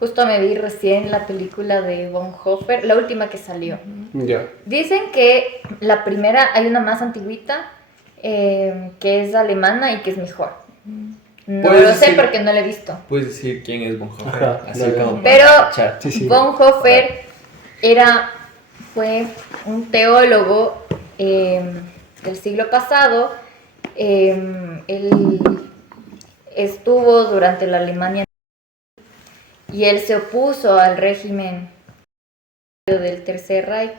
Justo me vi recién la película de Bonhoeffer, la última que salió. Ya. Dicen que la primera, hay una más antigüita, que es alemana y que es mejor. No Puedes lo sé decir- porque no la he visto. Puedes decir quién es Bonhoeffer, Ajá, así claro. como Pero para cachar. Sí. Bonhoeffer fue un teólogo del siglo pasado. Él estuvo durante la Alemania y él se opuso al régimen del Tercer Reich,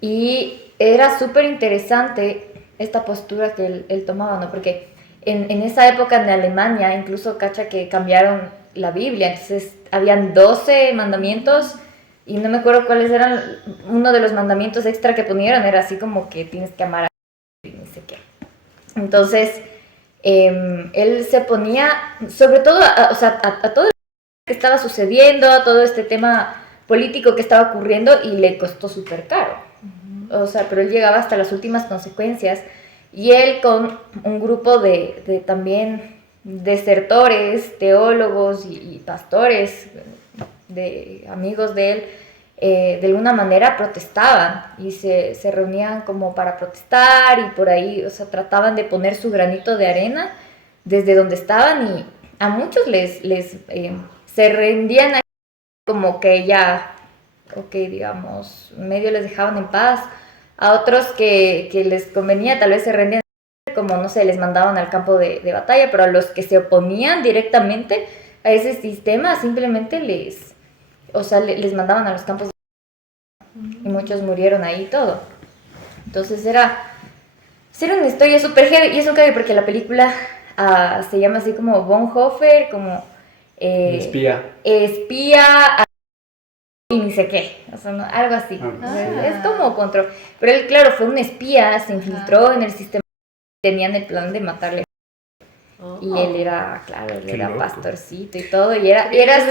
y era súper interesante esta postura que él tomaba, ¿no? Porque en esa época en Alemania, incluso cacha que cambiaron la Biblia, entonces habían 12 mandamientos y no me acuerdo cuáles eran. Uno de los mandamientos extra que ponieron era así como que tienes que amar a y no sé qué. Entonces, él se ponía, sobre todo, a todo lo que estaba sucediendo, a todo este tema político que estaba ocurriendo, y le costó súper caro. O sea, pero él llegaba hasta las últimas consecuencias, y él con un grupo de también desertores, teólogos y pastores, de amigos de él, de alguna manera protestaban y se reunían como para protestar y por ahí, o sea, trataban de poner su granito de arena desde donde estaban, y a muchos se rendían ahí como que ya, ok, digamos, medio les dejaban en paz. A otros que les convenía tal vez se rendían, como no sé, les mandaban al campo de batalla, pero a los que se oponían directamente a ese sistema simplemente les mandaban a los campos de batalla, y muchos murieron ahí y todo. Entonces era una historia súper heavy, y es un heavy porque la película se llama así como Bonhoeffer, como Espía. espía y ni sé qué, o sea, algo así. Es como control. Pero él, claro, fue un espía, se infiltró en el sistema, tenían el plan de matarle. Y él era, claro, él Qué era loco. pastorcito y todo, y era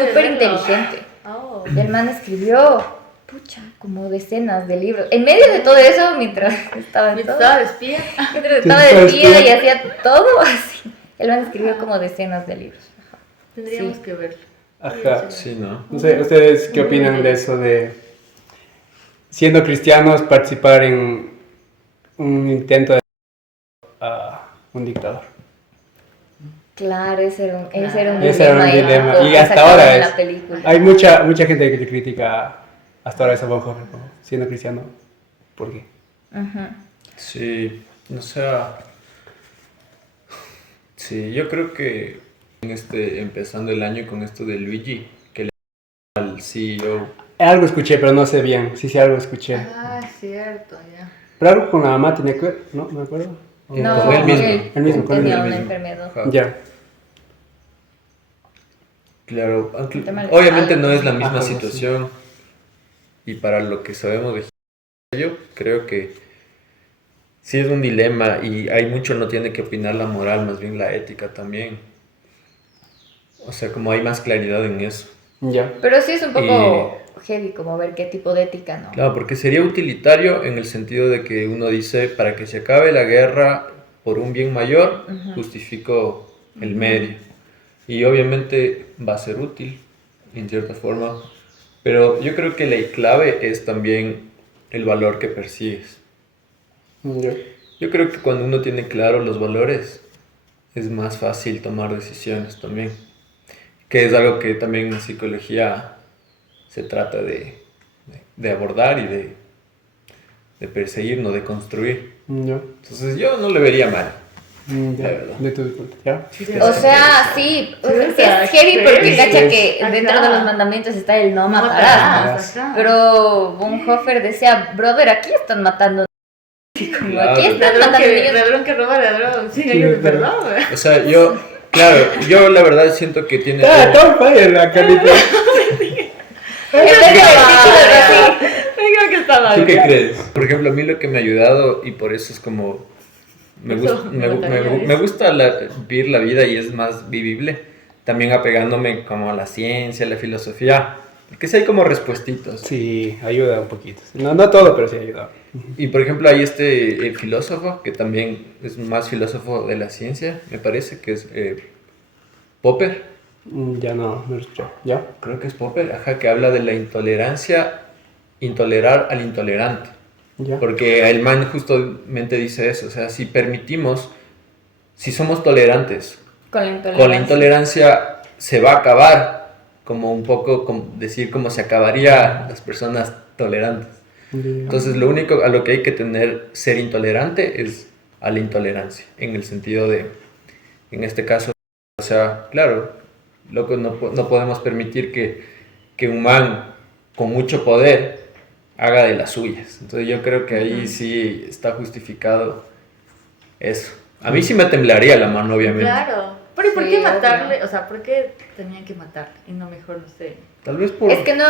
súper inteligente. El man escribió, pucha, como decenas de libros. En medio de todo eso, mientras estaba en todo, Estaba de espía. mientras estaba de espía y hacía todo así, el man escribió como decenas de libros. Tendríamos Sí. que verlo. Ajá. Sí, ¿no? No sé, ¿ustedes qué opinan de eso de, siendo cristianos, participar en un intento de un dictador? Claro, ese era un Ese era un dilema dilema, ético y que hasta sacaban ahora en es. la película. Hay mucha gente que critica hasta ahora a Bonhoeffer, como siendo cristiano. ¿Por qué? Ujú. Sí, o sea, sí, yo creo que empezando el año con esto de Luigi, que le al CEO, Algo escuché, pero no sé bien. Sí, algo escuché. Ah, cierto, ya. Pero algo con la mamá tenía que ver, ¿no? ¿Me acuerdo? No, con él mismo. El mismo, con tenía él una mismo. enfermedad. Ajá. Ya. Claro, aunque El tema del obviamente espalda. no es la misma Ajá, sí. situación, y para lo que sabemos de ello, creo que sí es un dilema, y hay mucho no tiene que opinar la moral, más bien la ética también. O sea, como hay más claridad en eso. Ya. Pero sí es un poco heavy como ver qué tipo de ética, ¿no? Claro, porque sería utilitario en el sentido de que uno dice, para que se acabe la guerra por un bien mayor, justifico el medio. Y obviamente va a ser útil, en cierta forma. Pero yo creo que la clave es también el valor que persigues. Ya. Yo creo que cuando uno tiene claro los valores, es más fácil tomar decisiones también. Que es algo que también en psicología se trata de abordar y de perseguir, no de construir. Ya. Entonces yo no le vería mal. Ya. La verdad. De tu punto. ¿Ya? O sea, sí, o sea, sí es heavy porque cacha que dentro de los mandamientos está el no matarás, ¿no? Ajá. Pero Bonhoeffer decía, brother, aquí están matando. Como, Claro. aquí están matando niños. Ladrón que roba ladrón. Sí, Sí, ellos, es verdad. ¿verdad? O sea, yo la verdad siento que tiene... Todo falla la carita. Es el versículo de así. Digo que está mal. ¿Tú qué crees? Por ejemplo, a mí lo que me ha ayudado, y por eso es como... Me gusta vivir la vida y es más vivible. También apegándome como a la ciencia, a la filosofía. Porque sí hay como respuestitos. Sí, ayuda un poquito. No todo, pero sí ayuda. Y por ejemplo hay el filósofo, que también es más filósofo de la ciencia, me parece, que es Popper. Ya no lo escuché. ¿Ya? Creo que es Popper, ajá, que habla de la intolerancia, intolerar al intolerante. ¿Ya? Porque el man justamente dice eso, o sea, si permitimos, si somos tolerantes, Con la intolerancia. con la intolerancia se va a acabar, como un poco decir como se acabaría las personas tolerantes. Entonces lo único a lo que hay que ser intolerante es a la intolerancia, en el sentido de, en este caso, o sea, claro, loco, no podemos permitir que un man con mucho poder haga de las suyas. Entonces yo creo que ahí sí está justificado eso. A mí sí me temblaría la mano, obviamente. Claro. Pero ¿y por Sí, qué obvio. matarle? O sea, ¿por qué tenían que matarle? Y no mejor, no sé. Tal vez por... Es que no,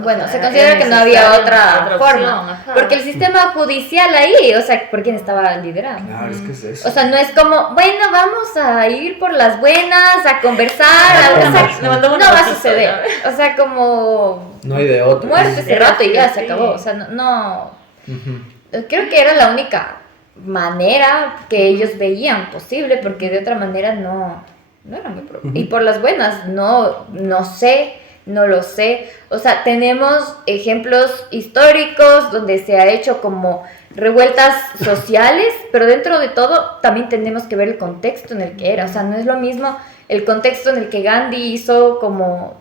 bueno, O sea, se considera que no había necesaria otra otra forma. opción, ajá. Porque el sistema judicial ahí, o sea, ¿por quién estaba liderando? Claro, es que es eso. O sea, no es como, bueno, vamos a ir por las buenas, a conversar, o sea, Le mandamos no una va a notita, suceder. ¿no? O sea, como No hay de otra. muerte ese Era rato y ya así, se sí. acabó. O sea, no, Ujú. creo que era la única manera que ellos veían posible, porque de otra manera no era muy probable. Y por las buenas, no sé, no lo sé. O sea, tenemos ejemplos históricos donde se ha hecho como revueltas sociales, pero dentro de todo también tenemos que ver el contexto en el que era. O sea, no es lo mismo el contexto en el que Gandhi hizo como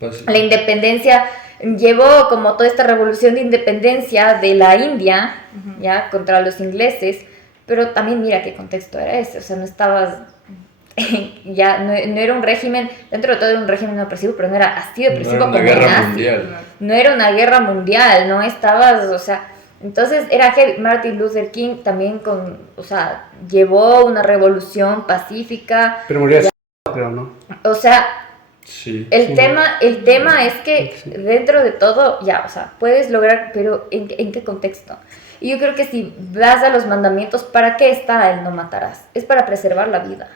Pues, la independencia, llevó como toda esta revolución de independencia de la India, ya, contra los ingleses, pero también mira qué contexto era ese, o sea, no estabas, ya, no era un régimen, dentro de todo era un régimen opresivo, pero no era así de no opresivo era una como guerra nazi. mundial. No era una guerra mundial, no estabas, o sea, entonces era heavy. Martin Luther King también o sea, llevó una revolución pacífica, Pero murió así, creo, ¿no? o sea, Sí. el Sí. tema es que Sí. dentro de todo, ya, o sea, puedes lograr, pero ¿en qué contexto? Y yo creo que si vas a los mandamientos, ¿para qué está el no matarás? Es para preservar la vida.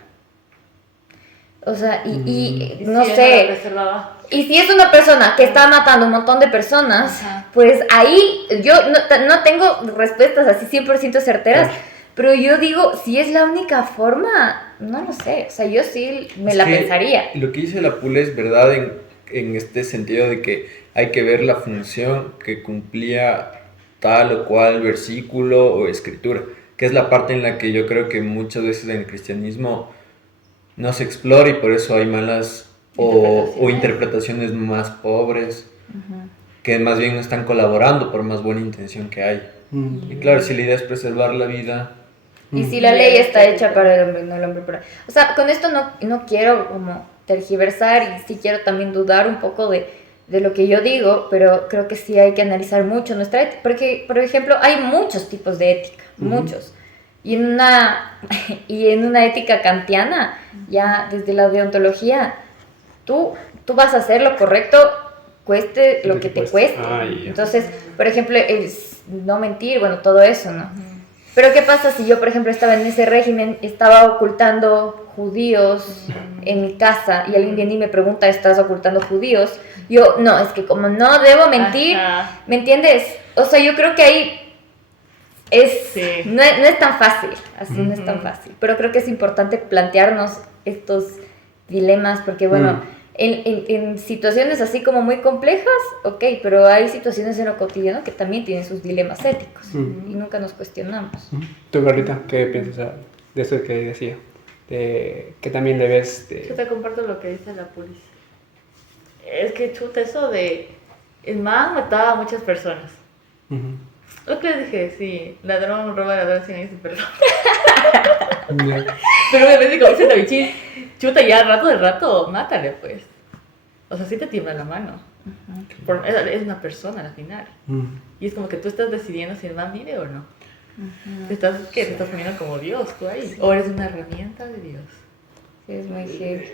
O sea, y no Sí, eso sé, lo preservaba. y si es una persona que está matando un montón de personas, Ajá. pues ahí yo no tengo respuestas así 100% certeras, pero yo digo, si es la única forma, no lo sé, o sea, yo sí me Es la que pensaría. Lo que dice la Pule es verdad en este sentido de que hay que ver la función que cumplía tal o cual versículo o escritura, que es la parte en la que yo creo que muchas veces en el cristianismo no se explora y por eso hay malas o interpretaciones más pobres, que más bien no están colaborando por más buena intención que hay. Y claro, si la idea es preservar la vida, Y si la ley está hecha para el hombre, no el hombre para... O sea, con esto no quiero como tergiversar y sí quiero también dudar un poco de lo que yo digo, pero creo que sí hay que analizar mucho nuestra ética, porque, por ejemplo, hay muchos tipos de ética, muchos. Y en una ética kantiana, ya desde la deontología, tú vas a hacer lo correcto, cueste lo que te cueste. Ay, Entonces, por ejemplo, es no mentir, bueno, todo eso, ¿no? Pero ¿qué pasa si yo, por ejemplo, estaba en ese régimen, estaba ocultando judíos en mi casa y alguien viene y me pregunta, ¿estás ocultando judíos? Yo, no, es que como no debo mentir, Ajá. ¿me entiendes? O sea, yo creo que ahí Sí. no es tan fácil, así no es tan fácil. Pero creo que es importante plantearnos estos dilemas porque, bueno, en situaciones así como muy complejas, ok, pero hay situaciones en lo cotidiano que también tienen sus dilemas éticos y nunca nos cuestionamos. ¿Tú, Carlita, qué piensas de eso que decía? De que también debes... Yo te comparto lo que dice la policía. Es que chuta eso de... El man mataba a muchas personas. Ujú. Lo que les dije, sí, ladrón roba ladrón sin aviso, perdón. Ya. Pero obviamente como dice Davichín, chuta ya rato de rato, mátale pues. O sea, sí te tiembla la mano. Es una persona al final. Y es como que tú estás decidiendo si el man vive o no. Te estás poniendo como Dios tú ahí. O eres una herramienta de Dios. Sí, es muy heavy.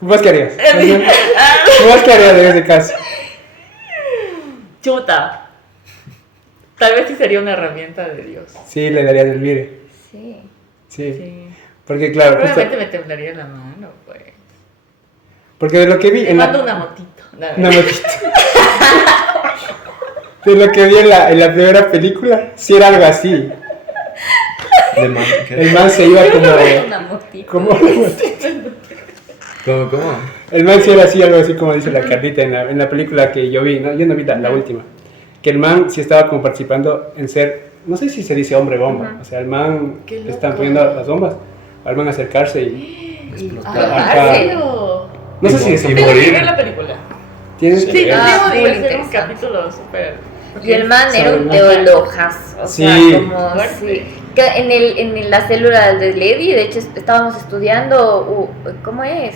¿Vos qué harías? ¿Vos qué harías en ese caso? Chuta. Tal vez sí sería una herramienta de Dios. Sí, le darías el mire. Sí. Sí. Sí. Porque claro, justo- Probablemente me temblaría la mano, pues. porque de lo que vi Te en mando la... una motito. Nada. Una motito. De lo que vi en la primera película, sí era algo así. de man, El man se iba como... Una motita. como una motito. ¿Cómo? El man sí era así, algo así como dice la Carlita en la película que yo vi, ¿no? Yo no vi la última. Que el man sí estaba como participando en ser, no sé si se dice hombre bomba, o sea, el man Qué le están loco. poniendo las bombas, al man acercarse y... Explotar. Pero... No sé si es Y hombre. Tengo que morir. ver la película. Tienes Sí, que ver. Ah, tengo full que hacer un interesante. capítulo súper... Y el man era un Sabe, teólogas, o Sí. sea, como Fuerte. sí. Que en la célula de Levi, de hecho, estábamos estudiando, ¿cómo es?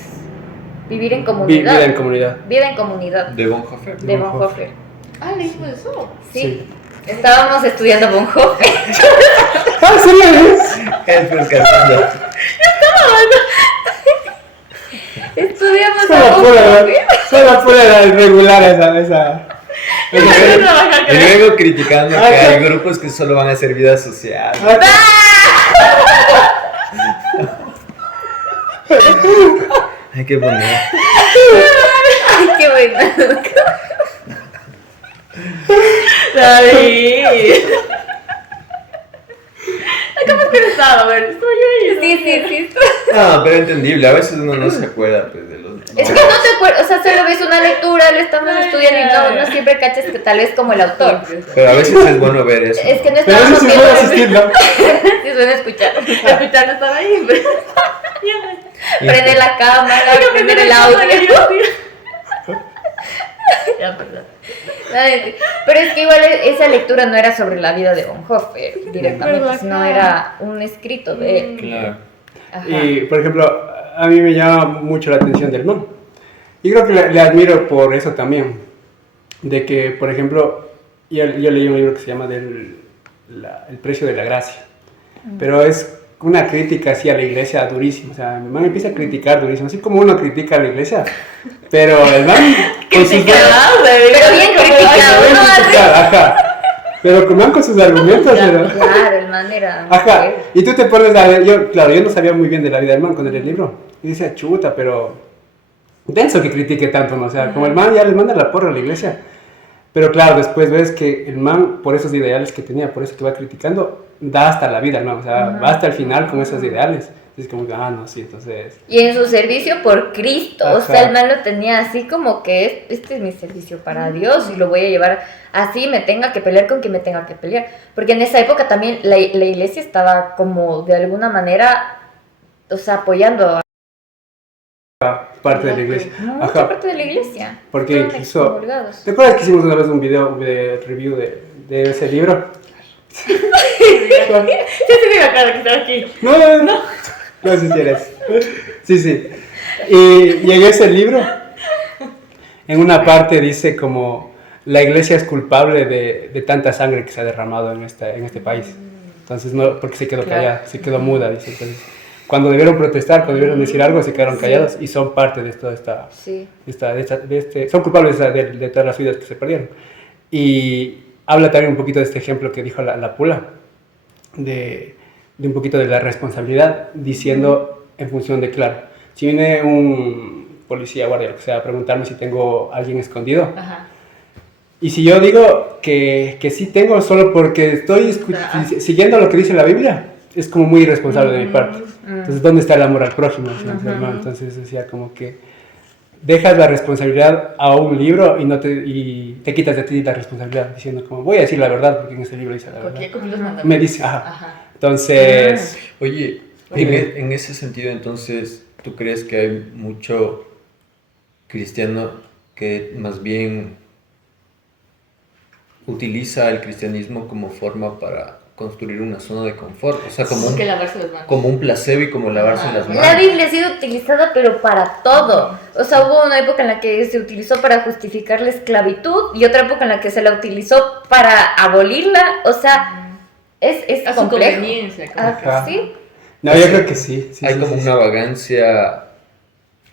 Vivir en comunidad. Vida en comunidad. Vida en comunidad, De Bonhoeffer. de Bonhoeffer. Ah, leímos eso. Sí. Estábamos estudiando Bonhoeffer. ¡Ah, serio! Es Castillo. Estudiamos Solo a Bonhoeffer. pura regular esa. Y luego criticando que hay grupos que solo van a hacer vida social. Hay que poner. Ay, qué buena. David. ¿Cómo es que estaba? A ver, estoy yo. Sí. No, pero entendible. A veces uno no se acuerda pues, de los. Es que no te acuerdas, o sea, solo ves una lectura, lo estamos estudiando y no siempre cachas que tal vez como el autor. Pero a veces es bueno ver eso. Es que no Pero eso estábamos sí viendo. puedo asistir, ¿no? Sí, suena escuchar. Escuchando estaba ahí. Prender la cámara, prender el audio. Ya, perdón. Ay, pero es que igual esa lectura no era sobre la vida de Bonhoeffer directamente, ¿Verdad? sino era un escrito de él. Claro. Ajá. Y, por ejemplo, a mí me llama mucho la atención del man. Y creo que le admiro por eso también. De que, por ejemplo, yo leí un libro que se llama El precio de la gracia. Pero es una crítica así a la iglesia durísima. O sea, mi man empieza a criticar durísimo. Así como uno critica a la iglesia. Pero el man... con sus Pero bien criticado, Bien ¿no? criticado, ajá. Pero con man con sus argumentos. pero- Claro, el man era. Ajá, y tú te pones a ver, yo no sabía muy bien de la vida del man con el libro. Y decía, chuta, pero denso que critique tanto, ¿no? O sea, como el man ya les manda la porra a la iglesia. Pero claro, después ves que el man, por esos ideales que tenía, por eso que va criticando, da hasta la vida, ¿no? O sea, va hasta el final con esos ideales. Es como que, no, sí, entonces... Y en su servicio por Cristo, o sea, Ajá. el man lo tenía así como que este es mi servicio para Dios y lo voy a llevar así, me tenga que pelear con quien me tenga que pelear. Porque en esa época también la iglesia estaba como de alguna manera, o sea, apoyando a parte de la iglesia. mucha Ajá, parte de la iglesia. porque Estaban incluso... excomulgados. ¿Te acuerdas que hicimos una vez un video de review de ese libro? Sí, la cara que está aquí. No sé si eres. Sí. Y en ese libro, en una parte dice como la iglesia es culpable de tanta sangre que se ha derramado en este país. Entonces, no, porque se quedó callada, se quedó muda, dice. Entonces, cuando debieron protestar, cuando debieron decir algo, se quedaron callados y son parte de toda esta... Sí. son culpables de todas las vidas que se perdieron. Y habla también un poquito de este ejemplo que dijo la Pula, de un poquito de la responsabilidad, diciendo en función de, claro, si viene un policía, guardia, lo que sea, a preguntarme si tengo a alguien escondido, Ajá. y si yo digo que sí tengo solo porque estoy siguiendo lo que dice la Biblia, es como muy irresponsable de mi parte. Entonces, ¿dónde está el amor al prójimo? Entonces decía como que dejas la responsabilidad a un libro y te quitas de ti la responsabilidad, diciendo como, voy a decir la verdad porque en ese libro dice la verdad. Porque cumplí los mandamientos. Me dice, Ajá. Entonces, Oye, en ese sentido, entonces, ¿tú crees que hay mucho cristiano que más bien utiliza el cristianismo como forma para construir una zona de confort? O sea, como Que lavarse las manos. como un placebo y como lavarse las manos. La Biblia ha sido utilizada pero para todo. O sea, hubo una época en la que se utilizó para justificar la esclavitud y otra época en la que se la utilizó para abolirla. O sea, es A su complejo. conveniencia. Ajá. Sí, no, yo creo que sí. Hay como una vagancia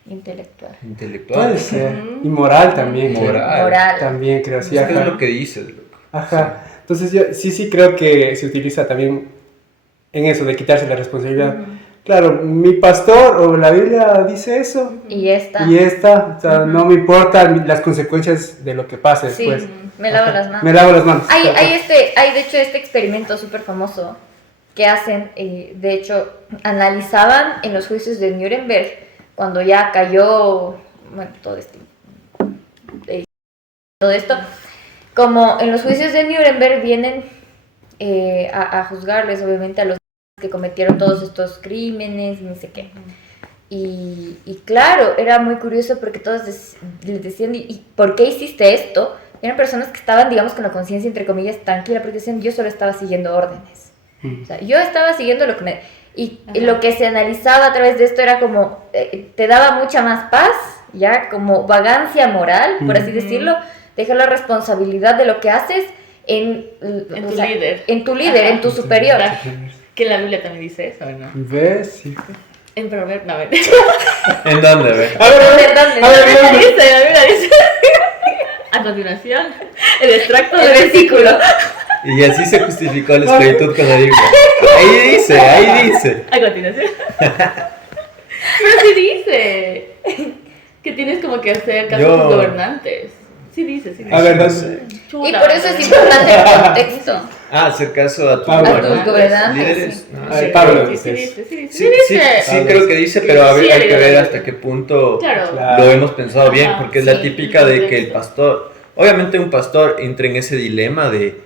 intelectual. intelectual. Puede ser. Y moral también. creo. Moral. También creo, sí. Es que es Ajá. lo que dices, loco. Ajá. Entonces yo sí creo que se utiliza también en eso, de quitarse la responsabilidad. Claro, mi pastor o la Biblia dice eso. Y ya está. Y o sea, no me importan las consecuencias de lo que pase Sí, después. me lavo Ajá. las manos. Me lavo las manos. Hay de hecho este experimento súper famoso que hacen, de hecho analizaban en los juicios de Nuremberg cuando ya cayó, bueno, todo esto, como en los juicios de Nuremberg vienen a juzgarles, obviamente, a los que cometieron todos estos crímenes y no sé qué. Y claro, era muy curioso porque todos les decían, ¿y por qué hiciste esto? Eran personas que estaban, digamos, con la conciencia, entre comillas, tranquila, porque decían, yo solo estaba siguiendo órdenes. O sea, yo estaba siguiendo lo que me... Y lo que se analizaba a través de esto era como, te daba mucha más paz, ya, como vagancia moral, por así decirlo, dejar la responsabilidad de lo que haces en tu líder. En tu líder, en tu superior. Que en la Biblia también dice eso, ¿no? ¿Ves? Sí. En Proverbios, no, ¿En dónde? A ver, La Biblia dice. A continuación, el extracto del versículo. Y así se justificó la esclavitud con la Biblia. Ahí dice. A continuación. Pero sí dice que tienes como que hacer caso a tus gobernantes. Sí dice. A ver, no sé. Y por eso es importante el contexto. Hacer caso a tus gobernantes. líderes. Sí. No, A ver, sí, Pablo, Sí, Sí, dice. creo que dice, pero Sí, hay que ver sí. hasta qué punto Claro. lo hemos pensado bien, Ajá, porque es la sí, típica el de que el contexto. pastor, obviamente un pastor entra en ese dilema de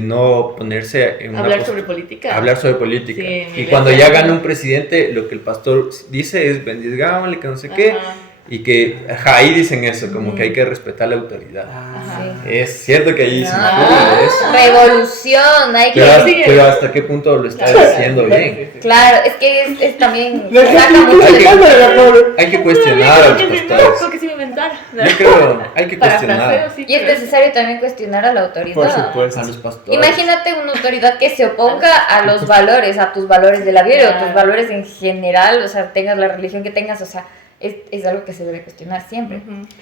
no ponerse en una Hablar sobre política. hablar sobre política. Sí, Y mira, cuando sí. ya gana un presidente, lo que el pastor dice es bendigámosle, que no sé qué, Ajá. y que ahí dicen eso, como que hay que respetar la autoridad. Sí. Es cierto que ahí dicen Ah, eso. Revolución, hay que... Pero hasta qué punto lo está Claro. diciendo bien. Claro, es que es también... Le saca estoy mucho de- explicándole a Pablo. Hay que cuestionar a los pastores. Como que sí me inventaron. Yo creo, hay que cuestionar Sí, Y es necesario también cuestionar a la autoridad. Por supuesto. a los pastores. Imagínate una autoridad que se oponga a los valores, a tus valores de la vida o tus Claro. valores en general, o sea, tengas la religión que tengas, o sea, es algo que se debe cuestionar siempre.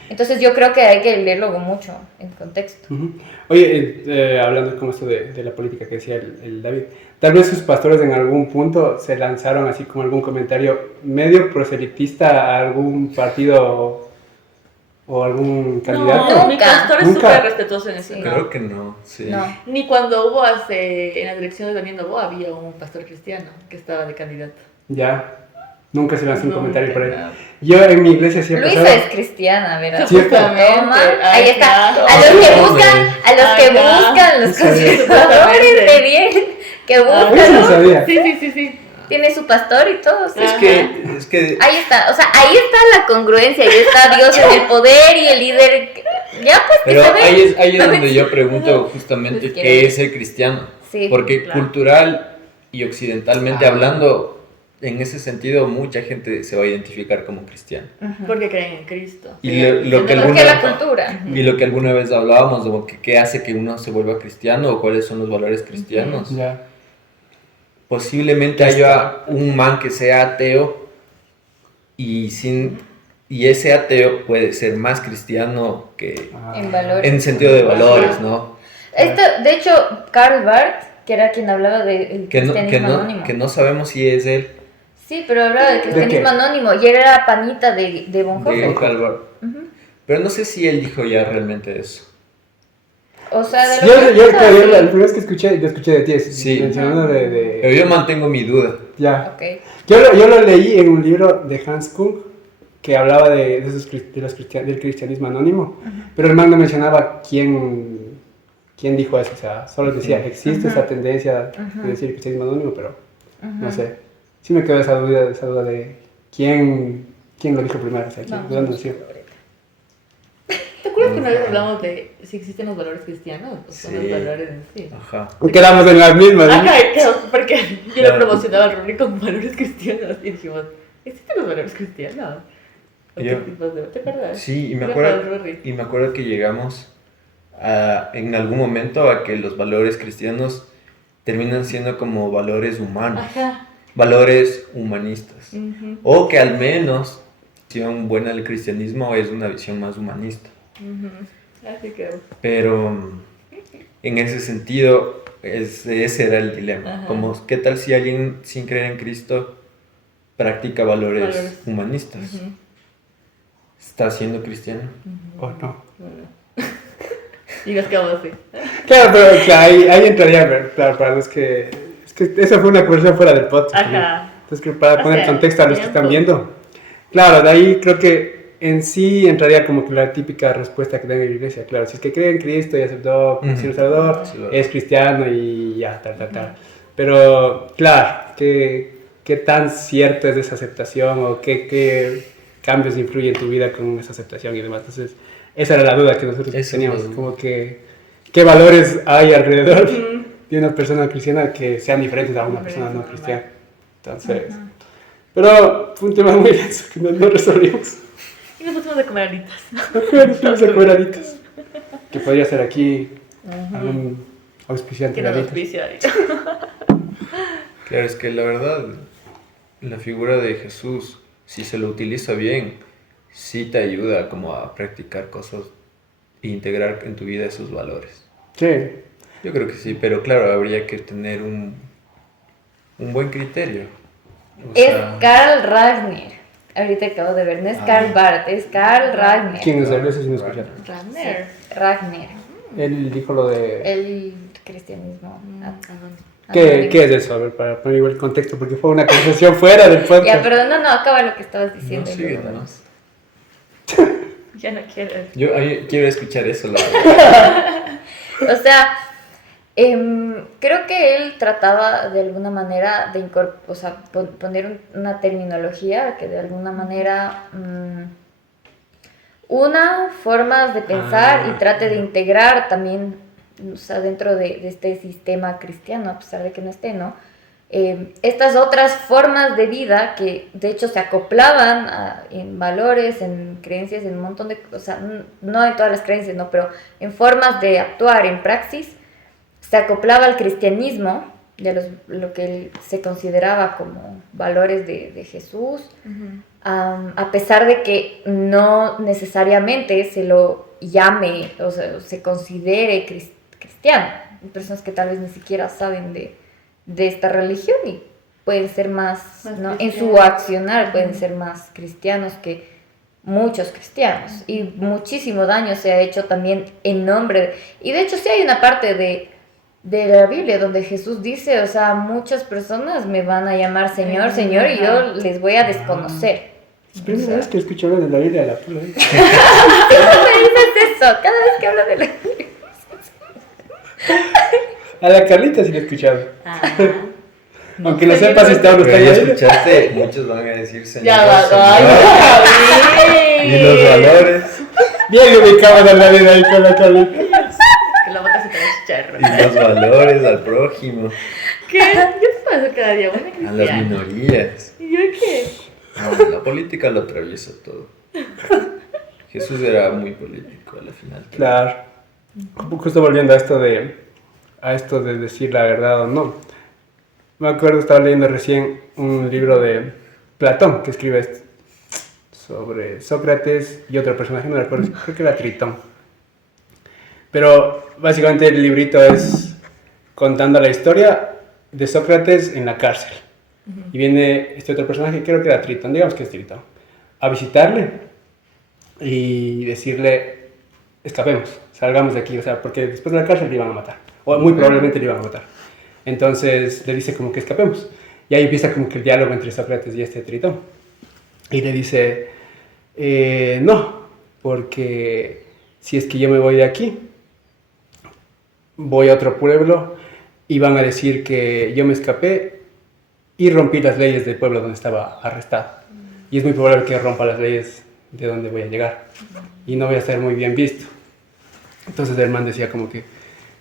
Entonces yo creo que hay que leerlo con mucho en contexto. Ujú. Oye, hablando como esto de la política que decía el David, tal vez sus pastores en algún punto se lanzaron así como algún comentario medio proselitista a algún partido o algún candidato. No, mi Nunca. pastor es Nunca. súper respetuoso en eso. Sí. No. Creo que no, sí. No. Ni cuando hubo en las elecciones de Daniel Noboa había un pastor cristiano que estaba de candidato. Ya, nunca se lanzó un No, comentario por ahí. nada. Yo en mi iglesia siempre Luisa es cristiana, ¿verdad? Sí, Toma, ahí está. claro. A los que No, buscan, a los que Ajá. buscan los Sí, sabía. conservadores de bien, que Eso no buscan, sabía. Sí. tiene su pastor y todo. sí. Es que Ahí está, o sea, ahí está la congruencia, ahí está Dios en el poder y el líder. Ya pues que pero se ve. ahí es donde yo pregunto justamente Es que- qué es ser cristiano. Sí, Porque claro. cultural y occidentalmente Ah. hablando, en ese sentido, mucha gente se va a identificar como cristiano. Porque creen en Cristo. Y lo que porque la alguna, cultura. y lo que alguna vez hablábamos, de que qué hace que uno se vuelva cristiano o cuáles son los valores cristianos. Ya. Posiblemente haya un man que sea ateo y ese ateo puede ser más cristiano que En valores. en sentido de valores, ¿no? De hecho, Karl Barth, que era quien hablaba del cristianismo anónimo. Que no sabemos si es él. Sí, pero hablaba del cristianismo qué? anónimo y él era panita de Bonhoeffer. De Calvar. Pero no sé si él dijo ya realmente eso. O sea, de lo Yo que la sí. primera vez que escuché de ti, Sí. mencionando Pero yo mantengo mi duda. Ya. Ok. Yo lo leí en un libro de Hans Kung que hablaba del cristianismo anónimo, pero el man no mencionaba quién dijo eso, o sea, solo decía, existe esa tendencia de decir cristianismo anónimo, pero no sé. Sí me quedó esa duda de quién lo dijo primero, o sea, quién, de dónde nació. ¿Te acuerdas que una vez hablamos de si existen los valores cristianos? O son Sí. los valores en sí. Ajá. Quedamos en las mismas, ¿no? Ajá, claro, porque yo Claro. lo promocionaba al Rory con valores cristianos y dijimos, ¿existen los valores cristianos? ¿O qué Yo- tipos de- ¿Te acuerdas? Sí, y me Era para el acuerdo, Rory. y me acuerdo que llegamos en algún momento a que los valores cristianos terminan siendo como valores humanos, Ajá. valores humanistas. Ujú, O que al menos, si visión buena del cristianismo es una visión más humanista. ujú. Así que... Pero en ese sentido, ese era el dilema. Ajá. Como, ¿qué tal si alguien sin creer en Cristo practica valores humanistas? Ujú, ¿Está siendo cristiano? ¿O no? bueno. Y nos quedamos así. Claro, pero claro, ahí entraría, claro, para los que... Es que esa fue una conversación fuera del podcast. ¿no? Ajá. Entonces, que para poner Hace contexto a los que están tiempo. viendo, claro, de ahí creo que en sí entraría como que la típica respuesta que da en la iglesia. Claro, si es que cree en Cristo y aceptó como Señor Salvador, es cristiano y ya, tal. Pero, claro, ¿qué tan cierto es esa aceptación o qué cambios influyen en tu vida con esa aceptación y demás? Entonces, esa era la duda que nosotros teníamos, como que qué valores hay alrededor de una persona cristiana que sean diferentes a una persona no cristiana. Entonces, pero fue un tema muy denso que no resolvimos. Y nos pusimos a comer alitas. Nos a comer alitas. Que podría ser aquí algún auspiciante de alitas. Claro, es que la verdad, la figura de Jesús, si se lo utiliza bien, sí te ayuda como a practicar cosas e integrar en tu vida esos valores. Sí. Yo creo que sí, pero claro, habría que tener un buen criterio. Es Karl Ragnar. Ahorita acabo de ver, no es Karl Barth, es Karl Ragnar. ¿Quién es él? Ese sí no escucharon. Ragnar. Ragnar. Él dijo lo de... El cristianismo. ¿Qué es eso? A ver, para poner igual el contexto, porque fue una conversación fuera del podcast. Ya, pero no, acaba lo que estabas diciendo. No, sigue nomás. Ya no quiero. Yo quiero escuchar eso, la verdad. O sea, creo que él trataba de alguna manera de poner una terminología que de alguna manera una forma de pensar y trate de integrar también, o sea, dentro de este sistema cristiano, a pesar de que no esté, ¿no? Estas otras formas de vida que de hecho se acoplaban en valores, en creencias, en un montón de cosas, o sea, no en todas las creencias, ¿no? Pero en formas de actuar, en praxis, se acoplaba al cristianismo, de lo que él se consideraba como valores de Jesús, a pesar de que no necesariamente se lo llame, o sea, se considere cristiano. Hay personas que tal vez ni siquiera saben de esta religión y pueden ser más ¿no? En su accionar pueden ser más cristianos que muchos cristianos, y muchísimo daño se ha hecho también en nombre y de hecho sí hay una parte de la Biblia donde Jesús dice, o sea, muchas personas me van a llamar Señor, Señor, y yo les voy a desconocer. Es la primera vez que escucho hablar de la Biblia de la pura. Siempre dices eso, cada vez que hablo de la Biblia. A la Carlita sí la he escuchado. Aunque no sé, sepas si está o no está Pero ya ahí. escuchaste, muchos van a decir Señor, Ya va, Señor. Y los valores. Bien ubicada la vida ahí con la Carlita. que la boca se te va a chicharro. Y los valores al prójimo, ¿Qué? ¿Qué te pasa cada día? Buena a las cristiana. minorías. ¿Y yo qué? No, la política lo atraviesa todo. Jesús era muy político a la final. Claro. Justo volviendo a esto de decir la verdad o no. Me acuerdo, estaba leyendo recién un libro de Platón que escribe esto sobre Sócrates y otro personaje, no recuerdo, creo que era Tritón. Pero básicamente el librito es contando la historia de Sócrates en la cárcel. Y viene este otro personaje, creo que era Tritón, digamos que es Tritón, a visitarle y decirle, escapemos, salgamos de aquí, o sea, porque después de la cárcel le iban a matar, o muy probablemente le iban a matar. Entonces le dice como que escapemos. Y ahí empieza como que el diálogo entre Sócrates y este Tritón. Y le dice, no, porque si es que yo me voy de aquí, voy a otro pueblo y van a decir que yo me escapé y rompí las leyes del pueblo donde estaba arrestado. Y es muy probable que rompa las leyes de donde voy a llegar. Y no voy a ser muy bien visto. Entonces el man decía como que,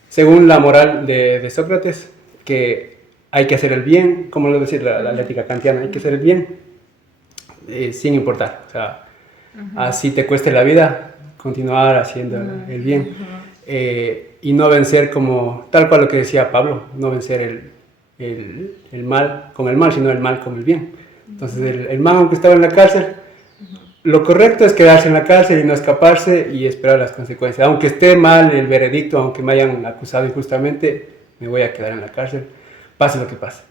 según la moral de Sócrates, que hay que hacer el bien, como lo decía la ética kantiana, hay que hacer el bien sin importar. O sea, así te cueste la vida, continuar haciendo el bien. Y no vencer como, tal cual lo que decía Pablo, no vencer el mal con el mal, sino el mal con el bien. Entonces el man, aunque estaba en la cárcel, lo correcto es quedarse en la cárcel y no escaparse y esperar las consecuencias. Aunque esté mal el veredicto, aunque me hayan acusado injustamente, me voy a quedar en la cárcel, pase lo que pase.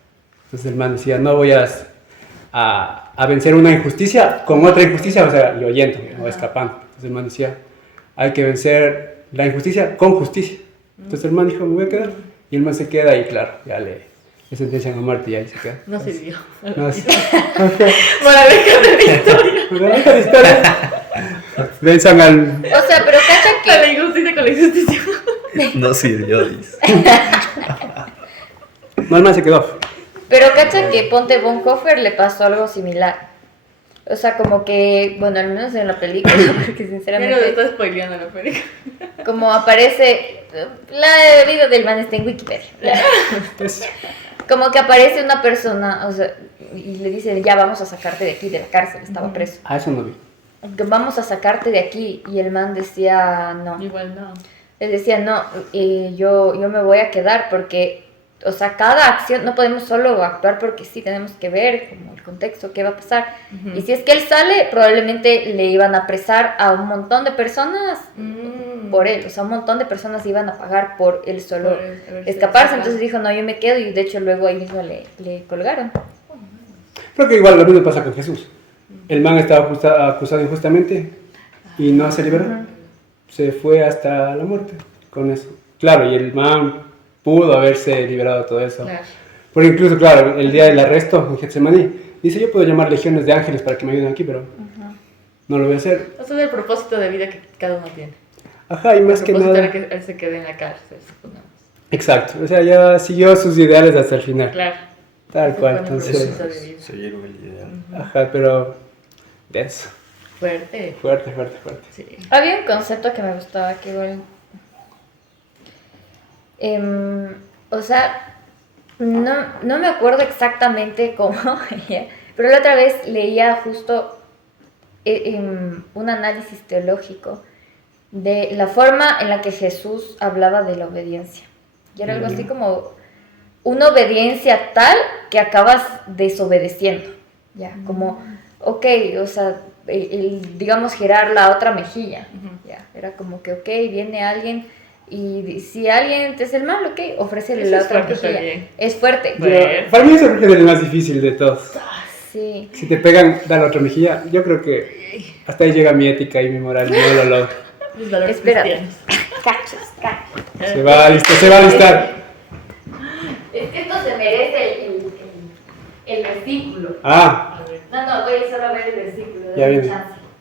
Entonces el man decía, no voy a vencer una injusticia con otra injusticia, o sea, y huyendo o escapando. Entonces el man decía, hay que vencer la injusticia con justicia. Entonces el man dijo, me voy a quedar. Y el man se queda y claro, ya le Le sentencian a muerte y ahí se queda. No sirvió. No, sí. Moraleja de la historia. Moraleja de historia. Venzan al... O sea, pero cacha A la que... injusticia con la injusticia. No sirvió, dice. No, el man se quedó. Pero cacha que Ponte Bonhoeffer le pasó algo similar. O sea, como que, bueno, al menos en la película, porque Pero sinceramente, está spoileando la película. como aparece, la vida del man está en Wikipedia. Es- Como que aparece una persona, o sea, y le dice, ya vamos a sacarte de aquí, de la cárcel, estaba preso. Ah, eso no vi. Que vamos a sacarte de aquí. Y el man decía, no. Igual no. Él decía, no, yo me voy a quedar porque, o sea, cada acción, no podemos solo actuar porque sí, tenemos que ver como el contexto, qué va a pasar. Ujú. Y si es que él sale, probablemente le iban a apresar a un montón de personas por él. O sea, un montón de personas iban a pagar por él solo Por él, haberse escaparse. escapado. Entonces dijo, no, yo me quedo. Y de hecho luego ahí mismo le colgaron. Creo que igual lo mismo pasa con Jesús. El man estaba acusado injustamente y no se liberó. Se fue hasta la muerte con eso. Claro, y el man pudo haberse liberado de todo eso. Claro. Porque incluso, claro, el día del arresto en Getsemaní, dice, yo puedo llamar legiones de ángeles para que me ayuden aquí, pero no lo voy a hacer. Ese es el propósito de vida que cada uno tiene. Ajá, y más El que propósito nada... era que él se quede en la cárcel, supongamos. Exacto, o sea, ya siguió sus ideales hasta el final. Claro. Tal Ese cual, fue mi entonces... propósito de vida. Seguir el ideal. Ajá, pero... denso. Fuerte. Fuerte, fuerte, fuerte. Sí. Había un concepto que me gustaba, que igual... o sea, no me acuerdo exactamente cómo, ya, pero la otra vez leía justo un análisis teológico de la forma en la que Jesús hablaba de la obediencia. Y era algo así como una obediencia tal que acabas desobedeciendo. Ya, como, ok, o sea, digamos, girar la otra mejilla. Ujú. Ya, era como que, ok, viene alguien y si alguien te hace el mal, ok, ofrécele Eso la es otra fuerte mejilla. también. Es fuerte. Bueno. Para mí eso es el más difícil de todos. Sí. Si te pegan, da la otra mejilla. Yo creo que hasta ahí llega mi ética y mi moral. No lo logro. Los valores Espera. cristianos. Cachas, cachas. Se va a alistar, se va a alistar. Es que esto se merece el versículo. Ah, A ver. No, voy a solo ver el versículo. Ya dame viene. chance.